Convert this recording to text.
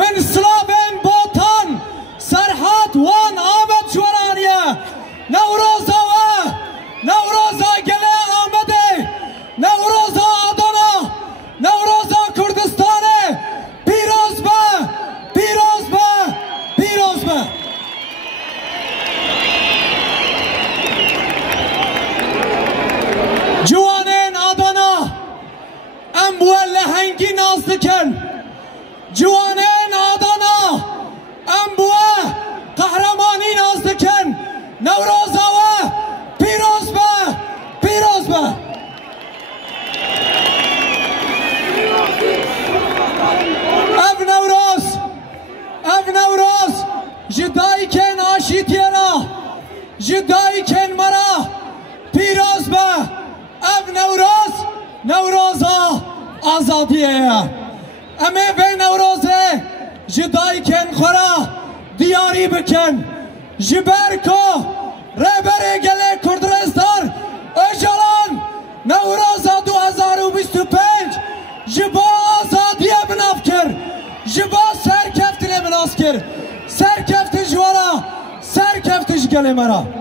من سلاوین بوتان سرحد وان آمد جورانیه نوروزا و نوروزا گله آمده نوروزا آدانا نوروزا کردستانه پیروز به پیروز به پیروز به جوانین آدانا ام بوله هنگی ناز دکن جوانین آدانا ام بوه قهرمانی ناز دکن نوروزا و پیروز به پیروز به اف نوروز جدایی کن آشیتینا جدایی کن مرا پیروز به اف نوروزا آزادیه امه به نوروزه جدایی کن خورا دیاری بکن جبر کو رهبر گله کردستان اجلان نوروزا 2025 جبا آزادیه بناف کر جبا سرکفتنه بناس کر سرکفتش ورا سرکفتش گله مرا